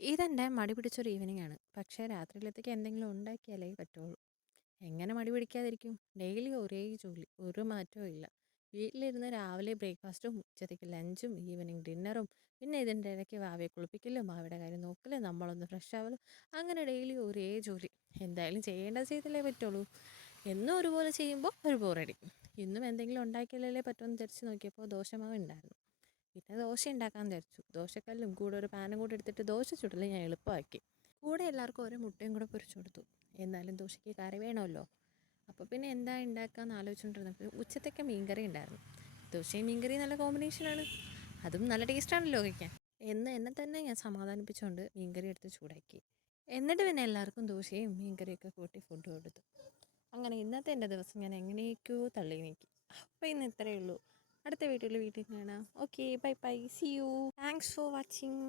ഇതെൻ്റെ മടി പിടിച്ചൊരു ഈവനിങ് ആണ്. പക്ഷേ രാത്രിയിലത്തേക്ക് എന്തെങ്കിലും ഉണ്ടാക്കിയാലേ പറ്റുള്ളൂ. എങ്ങനെ മടി പിടിക്കാതിരിക്കും? ഡെയിലി ഒരേ ജോലി. ഒരു മാറ്റവും ഇല്ല. വീട്ടിലിരുന്ന് രാവിലെ ബ്രേക്ക്ഫാസ്റ്റും, ഉച്ചത്തേക്ക് ലഞ്ചും, ഈവനിങ് ഡിന്നറും, പിന്നെ ഇതിൻ്റെ ഇടയ്ക്ക് വാവയെ കുളിപ്പിക്കലും, വാവയുടെ കാര്യം നോക്കലും, നമ്മളൊന്ന് ഫ്രഷ് ആവലും, അങ്ങനെ ഡെയിലി ഒരേ ജോലി. എന്തായാലും ചെയ്യേണ്ടത് ചെയ്തല്ലേ പറ്റുള്ളൂ. എന്നും ഒരുപോലെ ചെയ്യുമ്പോൾ ഒരു ബോറടി. ഇന്നും എന്തെങ്കിലും ഉണ്ടാക്കിയാലല്ലേ പറ്റുമെന്ന് വിചാരിച്ച് നോക്കിയപ്പോൾ ദോശമാവ് ഉണ്ടായിരുന്നു. പിന്നെ ദോശ ഉണ്ടാക്കാമെന്ന് വിചാരിച്ചു. ദോശക്കല്ലും കൂടെ ഒരു പാനും കൂടെ എടുത്തിട്ട് ദോശ ചുടൽ ഞാൻ എളുപ്പമാക്കി. കൂടെ എല്ലാവർക്കും ഓരോ മുട്ടയും കൂടെ പൊരിച്ചു കൊടുത്തു. എന്നാലും ദോശയ്ക്ക് കറി വേണമല്ലോ. അപ്പോൾ പിന്നെ എന്താ ഉണ്ടാക്കാമെന്ന് ആലോചിച്ചുകൊണ്ടിരുന്നപ്പോൾ ഉച്ചത്തേക്ക് മീൻകറി ഉണ്ടായിരുന്നു. ദോശയും മീൻകറിയും നല്ല കോമ്പിനേഷനാണ്. അതും നല്ല ടേസ്റ്റാണല്ലോ കഴിക്കാൻ. എന്ന് എന്നെ തന്നെ ഞാൻ സമാധാനിപ്പിച്ചുകൊണ്ട് മീൻകറി എടുത്ത് ചൂടാക്കി. എന്നിട്ട് പിന്നെ എല്ലാവർക്കും ദോശയും മീൻകറിയൊക്കെ കൂട്ടി ഫുഡ് കൊടുത്തു. അങ്ങനെ ഇന്നത്തെ എൻ്റെ ദിവസം ഞാൻ എങ്ങനെയൊക്കെയോ തള്ളി നീക്കി. അപ്പോൾ ഇന്ന് ഇത്രയേ ഉള്ളൂ. അടുത്ത വീട്ടിൽ കാണാം. Okay, bye bye, see you. Thanks for watching.